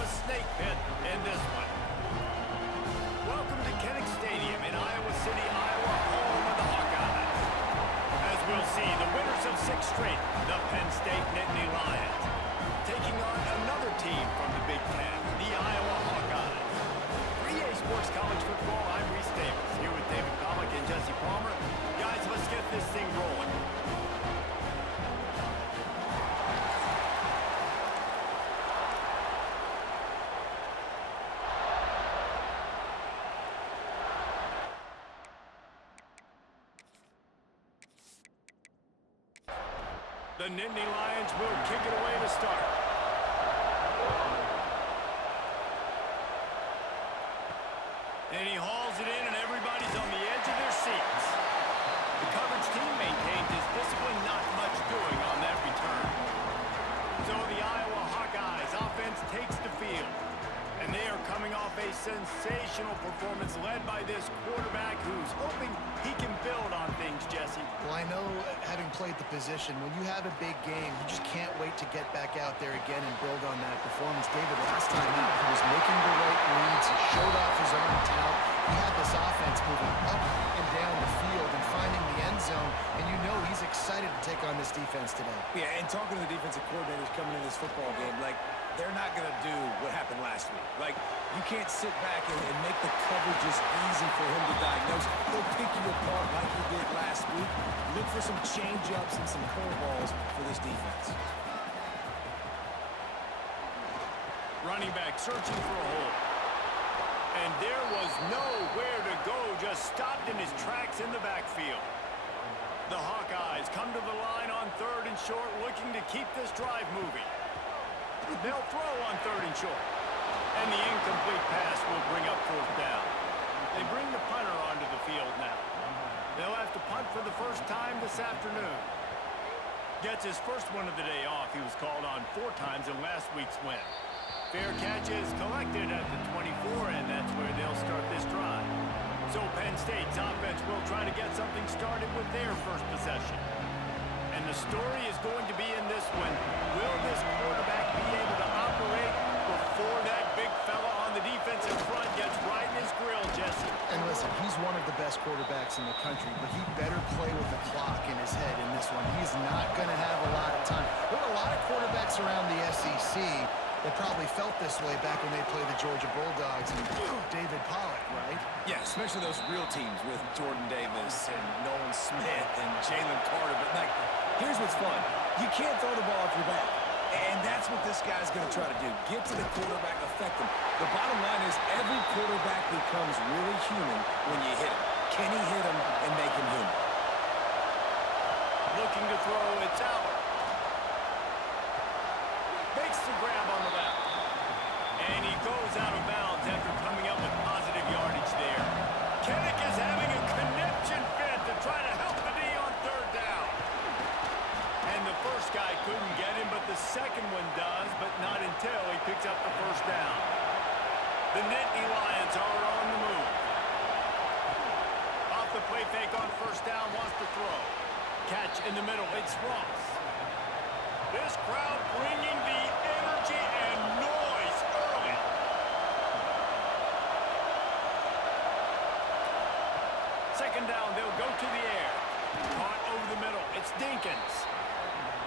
a snake pit in this one. Welcome to Penn Stadium in Iowa City, Iowa, home of the Hawkeyes. As we'll see, the winners of 6 straight, the Penn State Nittany Lions, taking on another team from the Big Ten, the Iowa Hawkeyes. 3A Sports College Football, I'm Reese Davis, here with David Pollack and Jesse Palmer. Guys, let's get this thing rolling. The Nittany Lions will kick it away to start. And he hauls it in, and everybody's on the edge of their seats. The coverage team maintains his discipline, not much doing on that return. So the Iowa Hawkeyes offense takes the field. And they are coming off a sensational performance led by this quarterback who's hoping he can build on things, Jesse. Well, I know, having played the position, when you have a big game, you just can't wait to get back out there again and build on that performance. David, last time out, he was making the right reads. He showed off his arm talent. He had this offense moving up and down the field and finding the end zone, and you know he's excited to take on this defense today. Yeah, and talking to the defensive coordinators coming into this football game, like, they're not going to do what happened last week. Like, you can't sit back and make the coverages easy for him to diagnose. He'll pick you apart like he did last week. Look for some change-ups and some curveballs for this defense. Running back searching for a hole. And there was nowhere to go, just stopped in his tracks in the backfield. The Hawkeyes come to the line on 3rd and short, looking to keep this drive moving. They'll throw on 3rd and short. And the incomplete pass will bring up 4th down. They bring the punter onto the field now. They'll have to punt for the first time this afternoon. Gets his first one of the day off. He was called on 4 times in last week's win. Fair catch is collected at the 24, and that's where they'll start this drive. So Penn State's offense will try to get something started with their first possession. And the story is going to be in this one. Will this quarterback be able to operate before that big fella on the defensive front gets right in his grill, Jesse? And listen, he's one of the best quarterbacks in the country, but he better play with the clock in his head in this one. He's not going to have a lot of time. There are a lot of quarterbacks around the SEC that probably felt this way back when they played the Georgia Bulldogs and David Pollack, right? Yeah, especially those real teams with Jordan Davis and Nolan Smith and Jalen Carter. But, like, here's what's fun. You can't throw the ball off your back. And that's what this guy's going to try to do. Get to the quarterback, affect him. The bottom line is every quarterback becomes really human when you hit him. Can he hit him and make him human? Looking to throw, it's out. Makes the grab on the left. And he goes out of bounds after coming up with positive yardage there. Kennick is having a conniption fit to try to help the D on 3rd down. And the first guy couldn't get him, but the second one does, but not until he picks up the 1st down. The Nittany Lions are on the move. Off the play fake on 1st down, wants to throw. Catch in the middle, it's Ross. This crowd bringing the energy and noise early. Second down, they'll go to the air. Caught over the middle, it's Dinkins.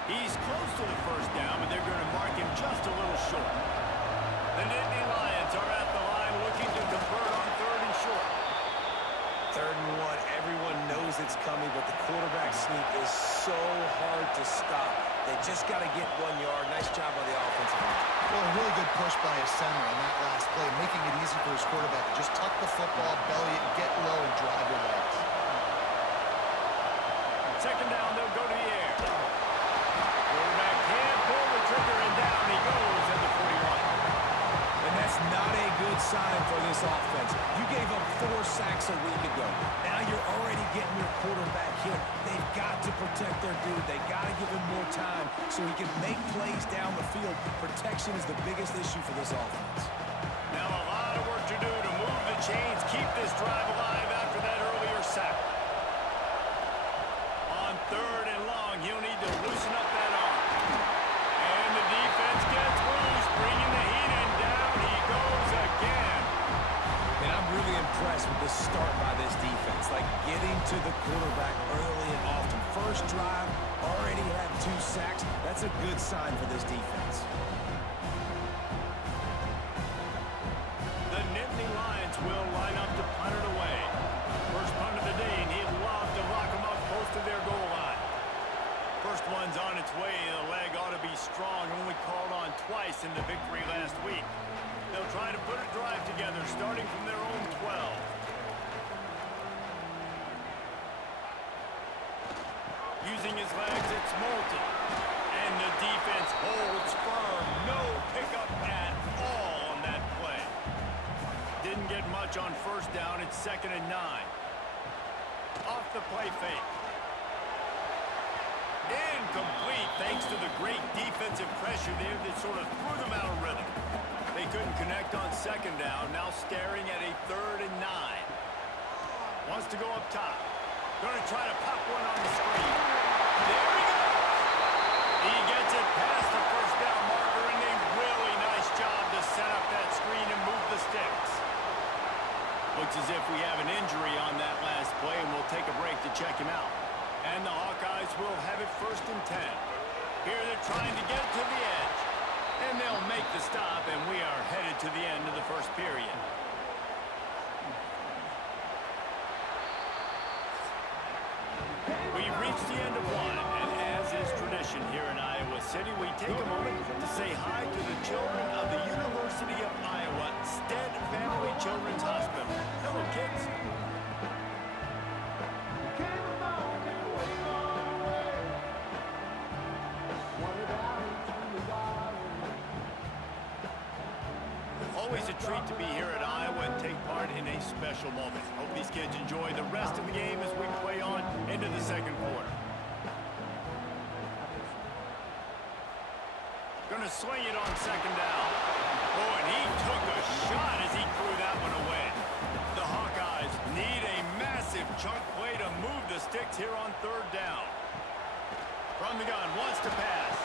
He's close to the 1st down, but they're going to mark him just a little short. The Nittany Lions are at the line looking to convert on 3rd and short. 3rd and 1, everyone knows it's coming, but the quarterback sneak is so hard to stop. They just got to get 1 yard. Nice job by the offensive line. Well, a really good push by his center on that last play, making it easy for his quarterback to just tuck the football, belly it, get low, and drive your legs. Second down, they'll go to the air. Quarterback can't pull the trigger, and down he goes at the 41. And that's not a good sign for this offense. You gave up 4 sacks a week ago. Now you're already getting your quarterback hit. They've got to protect their dude. They got to give him more time so he can make plays down the field. Protection is the biggest issue for this offense. Now a lot of work to do to move the chains, keep this drive alive after that earlier sack. On 3rd and long, he'll need to loosen up that arm. And the defense gets loose, bringing the heat, and down to the quarterback early and often. First drive, already had 2 sacks. That's a good sign for this defense. The Nittany Lions will line up to punt it away. First punt of the day, and he'd love to lock them up close to their goal line. First one's on its way. The leg ought to be strong, and we called on twice in the victory last week. They'll try to put a drive together, starting from their own 12. Using his legs, it's Moulton. And the defense holds firm. No pickup at all on that play. Didn't get much on first down. It's 2nd and 9. Off the play fake. Incomplete thanks to the great defensive pressure there that sort of threw them out of rhythm. They couldn't connect on 2nd down. Now staring at a 3rd and 9. Wants to go up top. Going to try to pop one on the screen. There he goes. He gets it past the first down marker, and a really nice job to set up that screen and move the sticks. Looks as if we have an injury on that last play, and we'll take a break to check him out. And the Hawkeyes will have it 1st and 10. Here they're trying to get it to the edge. And they'll make the stop, and we are headed to the end of the first period. We've reached the end of one, and as is tradition here in Iowa City, we take a moment to say hi to the children of the University of Iowa Stead Family Children's Hospital. Hello, kids. Always a treat to be here at Iowa and take part in a special moment. Hope these kids enjoy the rest of the game as we play on into the 2nd quarter. Gonna swing it on 2nd down. Oh, and he took a shot as he threw that one away. The Hawkeyes need a massive chunk play to move the sticks here on 3rd down. From the gun, wants to pass.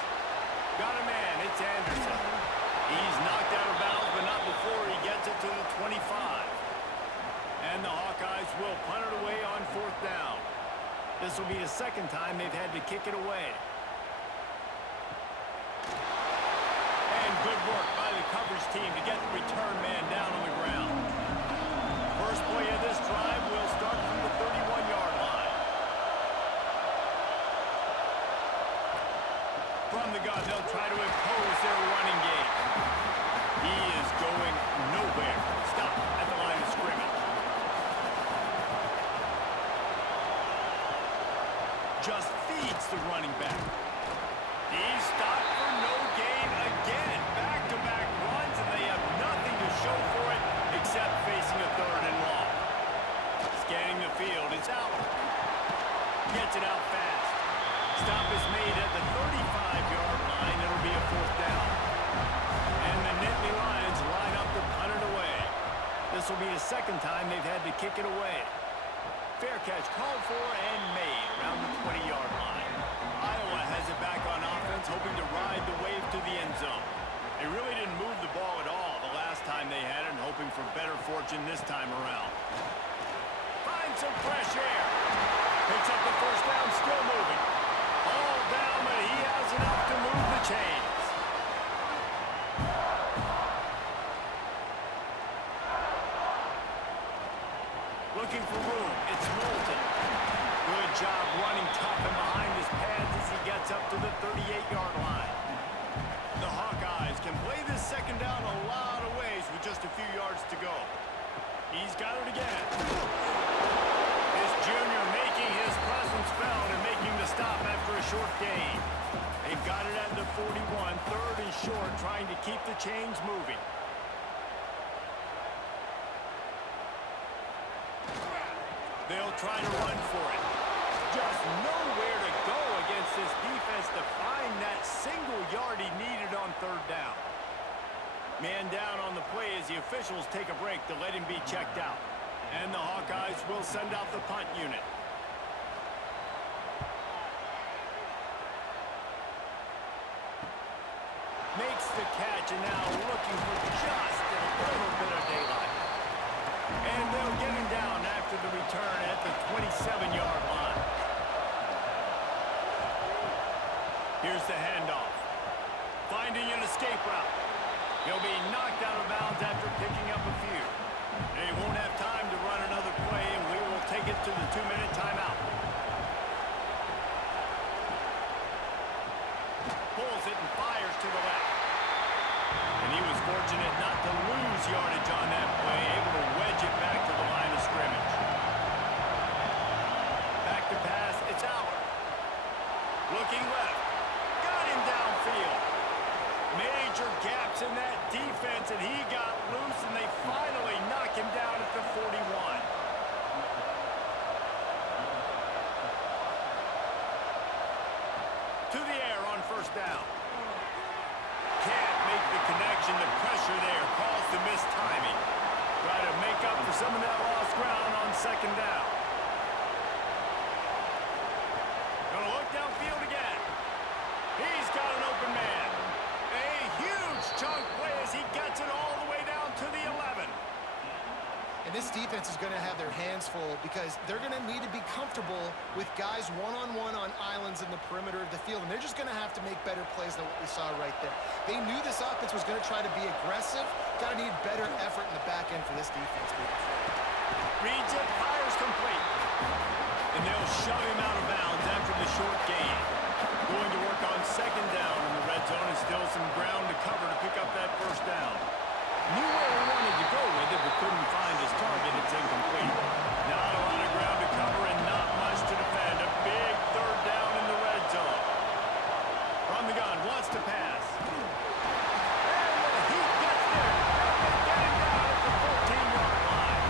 Got a man, it's Anderson. He's knocked out of bounds, but not before he gets it to the 25. And the Hawkeyes will punt it away on 4th down. This will be the 2nd time they've had to kick it away. And good work by the coverage team to get the return man down on the ground. First play of this drive will start from the 31-yard line. From the gun, they'll try to impose their running game. He is going nowhere. Stop at the line of scrimmage. Just feeds the running back. He's stopped for no gain again. Back-to-back runs, and they have nothing to show for it except facing a 3rd and long. Scanning the field, it's out. Gets it out fast. Stop is made at the 35-yard line. It'll be a 4th down. And the Nittany Lions line up to punt it away. This will be the 2nd time they've had to kick it away. Fair catch called for and made around the 20-yard line. Iowa has it back on offense, hoping to ride the wave to the end zone. They really didn't move the ball at all the last time they had it, and hoping for better fortune this time around. Finds some fresh air. Picks up the 1st down, still moving. All down, but he has enough to move the chains. Looking for room, it's Moulton. Good job running tough and behind his pads as he gets up to the 38-yard line. The Hawkeyes can play this 2nd down a lot of ways with just a few yards to go. He's got it again. This junior making his presence felt and making the stop after a short gain. They've got it at the 41, 3rd and short, trying to keep the chains moving. They'll try to run for it. Just nowhere to go against this defense to find that single yard he needed on 3rd down. Man down on the play as the officials take a break to let him be checked out. And the Hawkeyes will send out the punt unit. Makes the catch, and now looking for just a little bit of daylight. And they'll get him down after the return at the 27-yard line. Here's the handoff. Finding an escape route. He'll be knocked out of bounds after picking up a few. They won't have time to run another play, and we will take it to the 2-minute timeout. Pulls it and fires to the left. And he was fortunate not to lose yardage on that play, able to wedge it back to the line of scrimmage. Back to pass, it's Aller. Looking left. Got him downfield. Major gaps in that defense, and he got loose, and they finally knock him down at the 41. To the air on first down. Can't make the connection. The pressure there caused the missed timing. Try to make up for some of that lost ground on second down. Gonna look downfield again. He's got an open man. A huge chunk play as he gets it all the way down to the 11. And this defense is going to have their hands full because they're going to need to be comfortable with guys one-on-one on islands in the perimeter of the field. And they're just going to have to make better plays than what we saw right there. They knew this offense was going to try to be aggressive. Got to need better effort in the back end for this defense moving forward. Reads it, fires complete. And they'll shove him out of bounds after the short gain. Going to work on second down in the red zone, and still some ground to cover to pick up that first down. Knew where he wanted to go with it, but couldn't find his target. It's incomplete. Not a lot of ground to cover and not much to defend. A big third down in the red zone. From the gun, wants to pass. And the heat gets there. They get him down at the 14-yard line.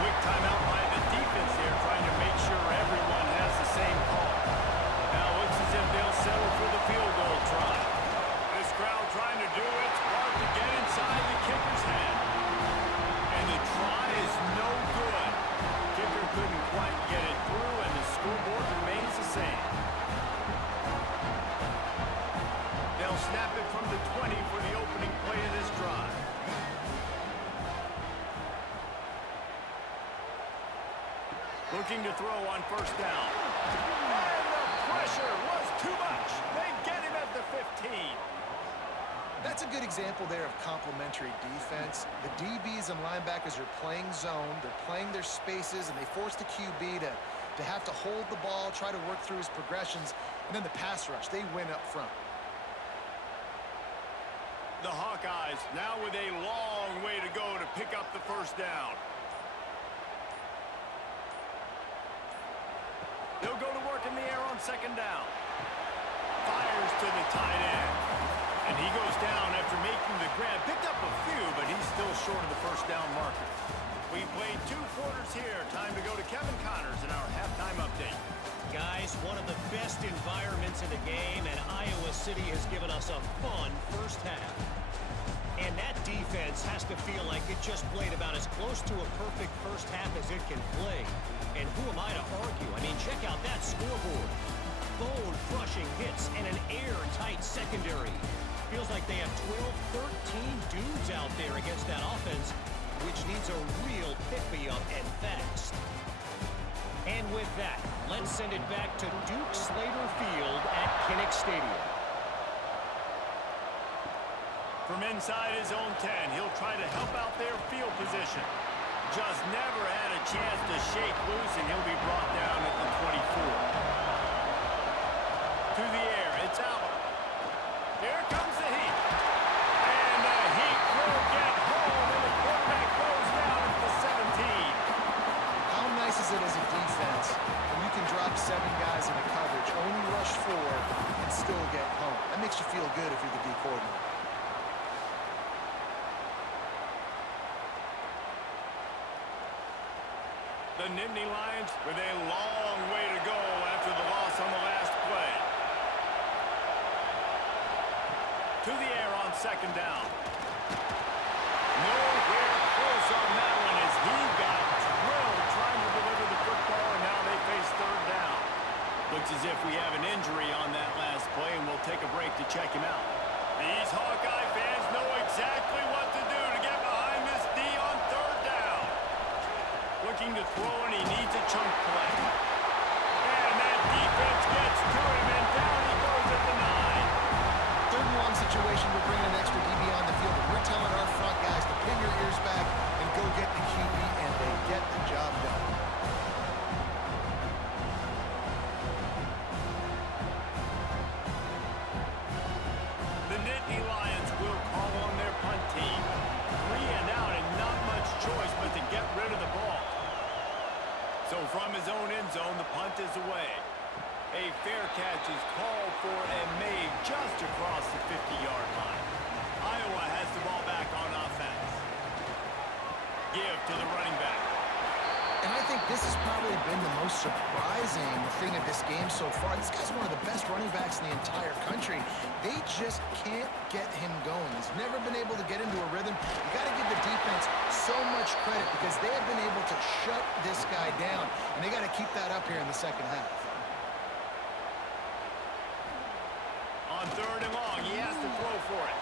Quick timeout by the defense there, trying to make sure everyone has the same call. Now looks as if they'll settle for the field goal try. This crowd trying to do its part to get inside the kicker's head. And the try is no good. Kicker couldn't quite get it through, and the scoreboard remains the same. They'll snap it from the 20 for the opening play of this drive. Looking to throw on first down. And the pressure was too much. They get him at the 15. That's a good example there of complementary defense. The DBs and linebackers are playing zone. They're playing their spaces, and they force the QB to have to hold the ball, try to work through his progressions, and then the pass rush. They win up front. The Hawkeyes now with a long way to go to pick up the first down. They'll go to work in the air on second down. Fires to the tight end. And he goes down after making the grab. Picked up a few, but he's still short of the first down marker. We've played 2 quarters here. Time to go to Kevin Connors in our halftime update. Guys, one of the best environments in the game, and Iowa City has given us a fun first half. And that defense has to feel like it just played about as close to a perfect first half as it can play. And who am I to argue? I mean, check out that scoreboard. Bone-crushing hits and an airtight secondary. Feels like they have 12, 13 dudes out there against that offense, which needs a real pick-me-up and fast. And with that, let's send it back to Duke Slater Field at Kinnick Stadium. From inside his own 10, he'll try to help out their field position. Just never had a chance to shake loose, and he'll be brought down at the 24. To the air, it's Aller. Here comes the heat. And the heat will get home, and the quarterback goes down at the 17. How nice is it as a defense when you can drop 7 guys into coverage, only rush 4, and still get home? That makes you feel good if you're the D coordinator. The Nittany Lions with a long way to go after the loss on the last play. To the air on second down. Nowhere close on that one as he got drilled trying to deliver the football, and now they face third down. Looks as if we have an injury on that last play, and we'll take a break to check him out. These Hawkeye fans know exactly what to do to get behind this D on third down. A fair catch is called for and made just across the 50-yard line. Iowa has the ball back on offense. Give to the running back. And I think this has probably been the most surprising thing of this game so far. This guy's one of the best running backs in the entire country. They just can't get him going. He's never been able to get into a rhythm. You got to give the defense so much credit because they have been able to shut this guy down, and they got to keep that up here in the second half. On 3rd and long, he has to throw for it.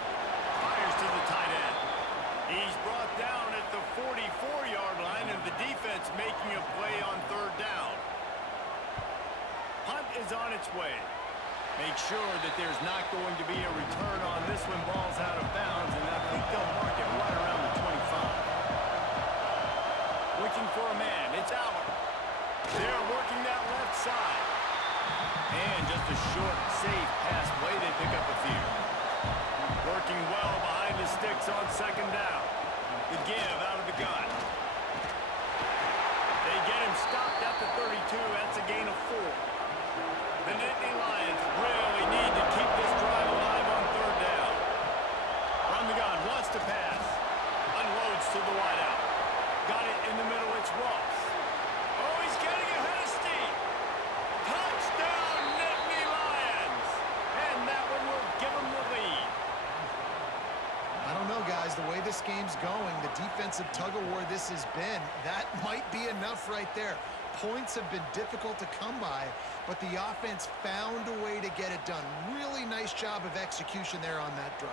Fires to the tight end. He's brought down at the 44-yard line, and the defense making a play on 3rd down. Punt is on its way. Make sure that there's not going to be a return on this when ball's out of bounds, and I think they'll mark it right around the 25. Looking for a man. It's Allen. They're working that left side. And just a short, safe pass play. They pick up a few. Working well behind the sticks on 2nd down. The give out of the gun. They get him stopped at the 32. That's a gain of 4. The Nittany Lions really need to keep this drive alive on 3rd down. From the gun, wants to pass. Unloads to the wideout. Got it in the middle. It's Ross. Oh, he's getting ahead of steam. Touchdown, Nittany Lions. And that one will give them the lead. I don't know, guys. The way this game's going, the defensive tug-of-war this has been, that might be enough right there. Points have been difficult to come by, but the offense found a way to get it done. Really nice job of execution there on that drive.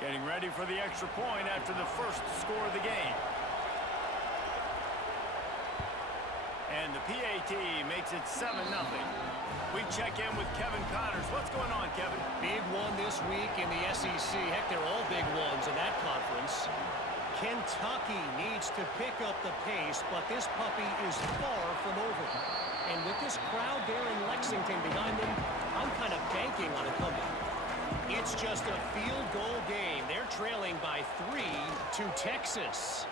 Getting ready for the extra point after the first score of the game. And the PAT makes it 7-0. We check in with Kevin Connors. What's going on, Kevin? Big one this week in the SEC. Heck, they're all big ones in that conference. Kentucky needs to pick up the pace, but this puppy is far from over. And with this crowd there in Lexington behind them, I'm kind of banking on a comeback. It's just a field goal game. They're trailing by 3 to Texas.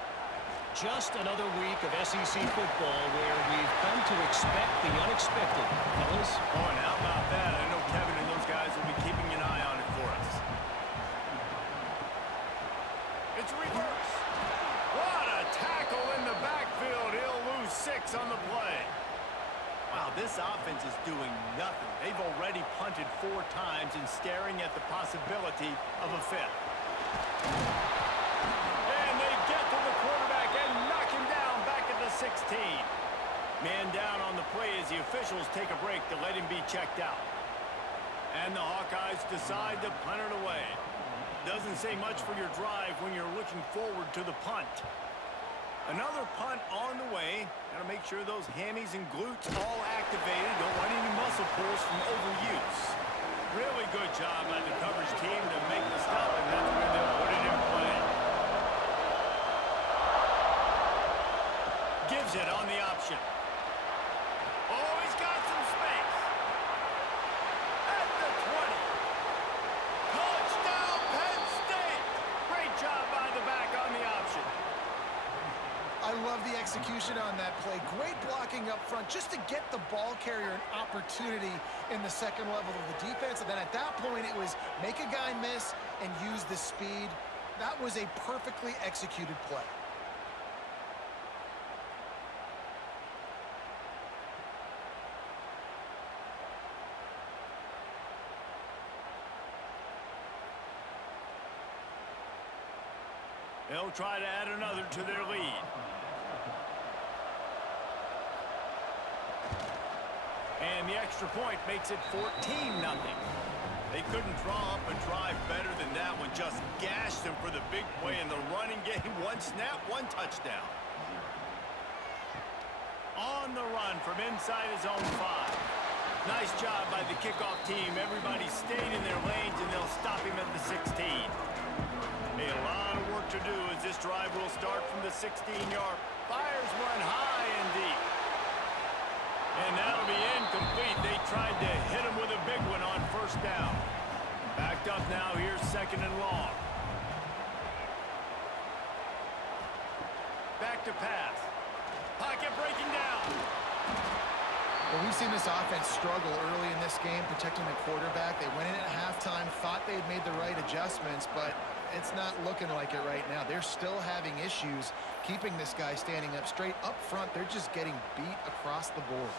Just another week of SEC football where we've come to expect the unexpected, fellas. Oh, and how about that? I know Kevin and those guys will be keeping an eye on it for us. It's reverse. What a tackle in the backfield. He'll lose 6 on the play. Wow, this offense is doing nothing. They've already punted 4 times and staring at the possibility of a 5th. And they get to the quarterback and knock him down back at the 16. Man down on the play as the officials take a break to let him be checked out. And the Hawkeyes decide to punt it away. Doesn't say much for your drive when you're looking forward to the punt. Another punt on the way. Got to make sure those hammies and glutes all activated. Don't want any muscle pulls from overuse. Really good job by the coverage team to make the stop, and that's where they'll put it in play. Gives it on the option. Oh, he's got some space. At the 20. Touchdown, Penn State. Great job by the back on the option. I love the execution on that play. Great blocking up front just to get the ball carrier an opportunity in the second level of the defense. And then at that point, it was make a guy miss and use the speed. That was a perfectly executed play. They'll try to add another to their lead. And the extra point makes it 14-0. They couldn't draw up a drive better than that one. Just gashed them for the big play in the running game. 1 snap, 1 touchdown. On the run from inside his own 5. Nice job by the kickoff team. Everybody stayed in their lanes, and they'll stop him at the 16. A lot of work to do as this drive will start from the 16-yard. Fires one high and deep. And that'll be incomplete. They tried to hit him with a big one on 1st down. Backed up now, here's 2nd and long. Back to pass. Pocket breaking down. Well, we've seen this offense struggle early in this game, protecting the quarterback. They went in at halftime, thought they had made the right adjustments, but it's not looking like it right now. They're still having issues keeping this guy standing up straight. Up front, they're just getting beat across the board.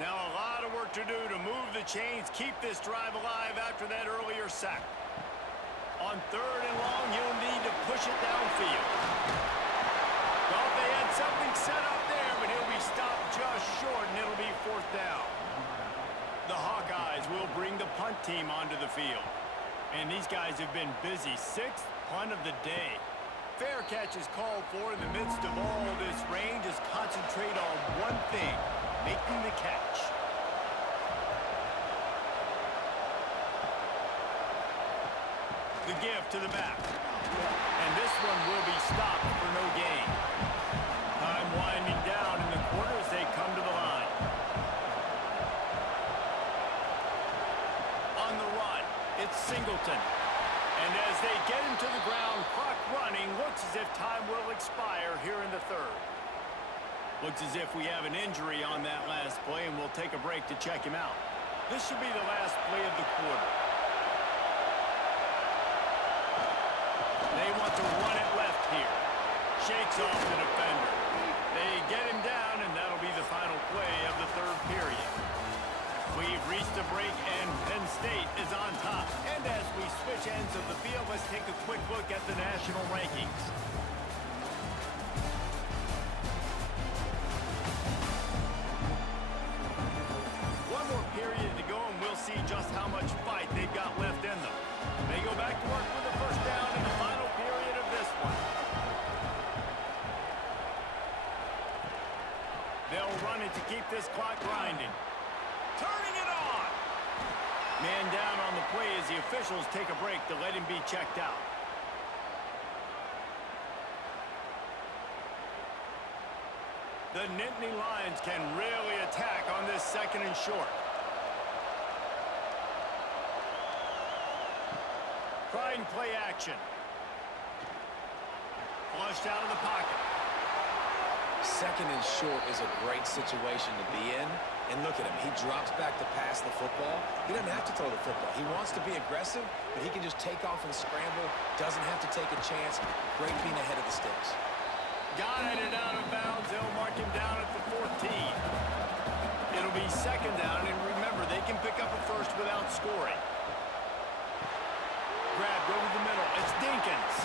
Now a lot of work to do to move the chains, keep this drive alive after that earlier sack. On 3rd and long, you'll need to push it downfield. Well, they had something set up there, but he'll be stopped just short, and it'll be 4th down. The Hawkeyes will bring the punt team onto the field. And these guys have been busy. 6th punt of the day. Fair catch is called for. In the midst of all this rain, just concentrate on one thing, making the catch. The give to the back. And this one will be stopped for no gain. Time winding down in the quarter as they come to the line. On the run, it's Singleton. And as they get him to the ground, clock running, looks as if time will expire here in the 3rd. Looks as if we have an injury on that last play, and we'll take a break to check him out. This should be the last play of the quarter. They want to run it left here. Shakes off the defender. They get him down, and that'll be the final play of the 3rd period. We've reached a break, and Penn State is on top. And as we switch ends of the field, let's take a quick look at the national rankings. One more period to go, and we'll see just how much fight they've got left in them. They go back to work with the 1st down in the final period of this one. They'll run it to keep this clock grinding. Turning it on! Man down on the play as the officials take a break to let him be checked out. The Nittany Lions can really attack on this 2nd and short. Trying play action. Flushed out of the pocket. 2nd and short is a great situation to be in. And look at him. He drops back to pass the football. He doesn't have to throw the football. He wants to be aggressive, but he can just take off and scramble. Doesn't have to take a chance. Great being ahead of the sticks. Got it out of bounds. They'll mark him down at the 14. It'll be 2nd down, and remember, they can pick up a 1st without scoring. Grabbed over the middle. It's Dinkins.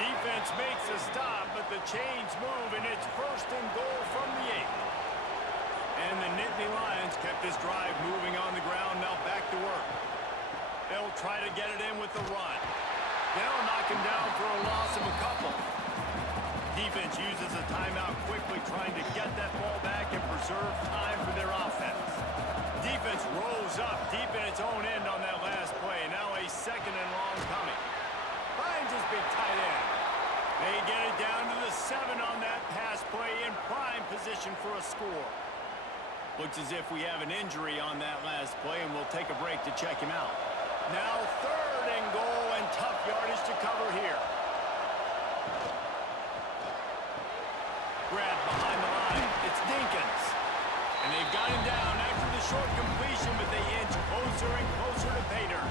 Defense makes a stop, but the chains move, and it's 1st and goal from the 8. And the Nittany Lions kept this drive moving on the ground. Now back to work. They'll try to get it in with the run. They'll knock him down for a loss of a couple. Defense uses a timeout quickly, trying to get that ball back and preserve time for their offense. Defense rolls up deep in its own end on that last play. Now a 2nd and long coming. Finds his big tight end. They get it down to the 7 on that pass play, in prime position for a score. Looks as if we have an injury on that last play, and we'll take a break to check him out. Now 3rd and goal, and tough yardage to cover here. Grab behind the line. It's Dinkins. And they've got him down after the short completion, but they inch closer and closer to pay dirt.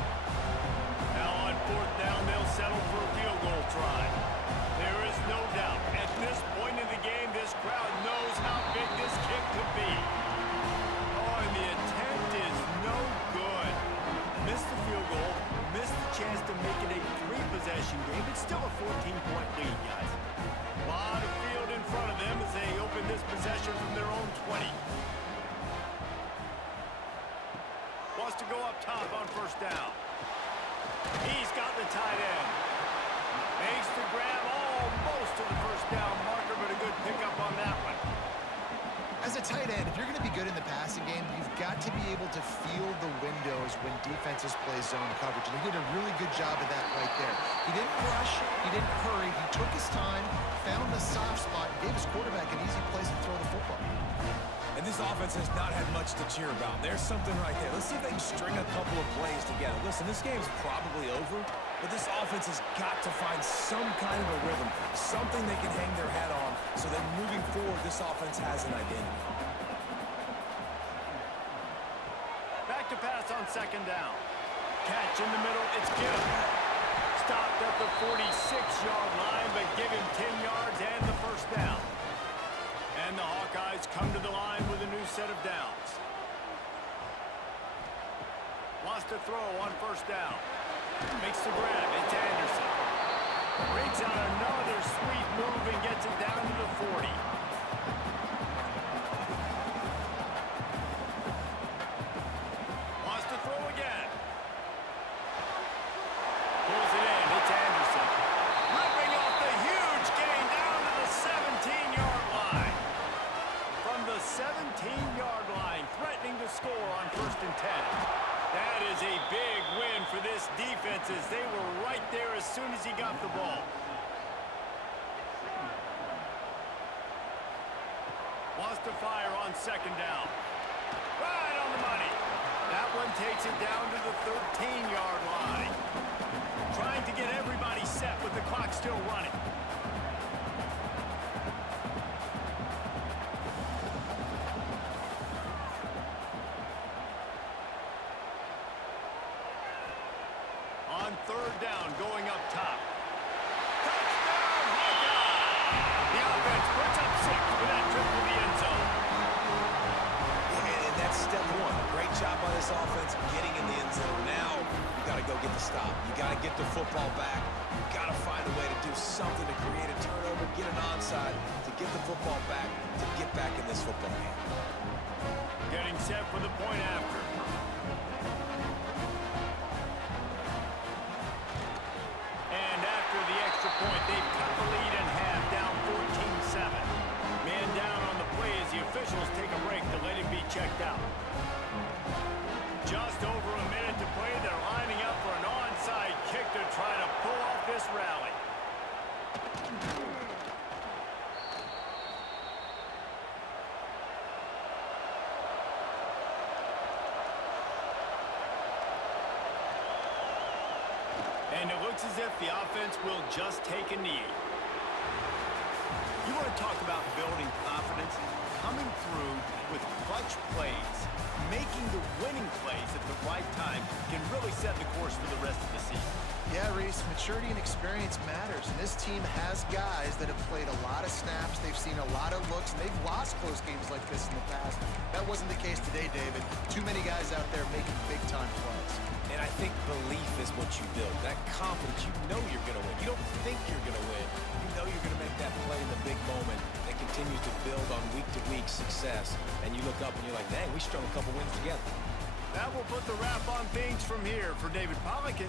Now on 4th down, they'll settle for a field goal try. There is no doubt, at this point in the game, this crowd knows how big this kick could be. Oh, and the attempt is no good. Missed the field goal, missed the chance to make it a 3-possession game. It's still a 14-point lead, guys. A lot of field in front of them as they open this possession from their own 20. Wants to go up top on 1st down. He's got the tight end. Makes the grab almost to the 1st down marker, but a good pickup on that one. As a tight end, if you're going to be good in the passing game, you've got to be able to feel the windows when defenses play zone coverage. And he did a really good job of that right there. He didn't rush. He didn't hurry. He took his time, found the soft spot, and gave his quarterback an easy place to throw the football. And this offense has not had much to cheer about. There's something right there. Let's see if they can string a couple of plays together. Listen, this game's probably over, but this offense has got to find some kind of a rhythm, something they can hang their hat on, so that moving forward, this offense has an identity. Back to pass on second down. Catch in the middle. It's good. Stopped at the 46-yard line, but give him 10 yards and the first down. And the Hawkeyes come to the line with a new set of downs. Wants to throw on first down. Makes the grab. It's Anderson. Breaks out another sweet move and gets it down to the 40. Wants to throw again. Pulls it in. It's Anderson. Ripping off the huge gain down to the 17-yard line. From the 17-yard line, threatening to score on 1st and 10. That is a big win for this defense as they were right there as soon as he got the ball. Wants to fire on second down. Right on the money. That one takes it down to the 13-yard line. Trying to get everybody set with the clock still running. On third down, going up top. Touchdown, Hawkeye! The offense puts up 6 with that trip to the end zone. And that's step one. Great job by this offense getting in the end zone. Now, you got to go get the stop. You got to get the football back. You got to find a way to do something to create a turnover, get an onside, to get the football back, to get back in this football game. Getting set for the point after. And after the extra point, they've cut the lead in half, down 14-7. Man down on the play as the officials take a break to let him be checked out. Just over a minute to play. They're lining up for an onside kick to try to pull off this rally. And it looks as if the offense will just take a knee. You want to talk about building confidence? Coming through with clutch plays, making the winning plays at the right time can really set the course for the rest of the season. Yeah, Reese, maturity and experience matters, and this team has guys that have played a lot of snaps, they've seen a lot of looks, and they've lost close games like this in the past. That wasn't the case today, David. Too many guys out there making big-time plays. And I think belief is what you build. That confidence, you know you're going to win. You don't think you're going to win. You know you're going to make that play in the big moment that continues to build on week-to-week success. And you look up and you're like, dang, we strung a couple wins together. That will put the wrap on things from here for David Pollock.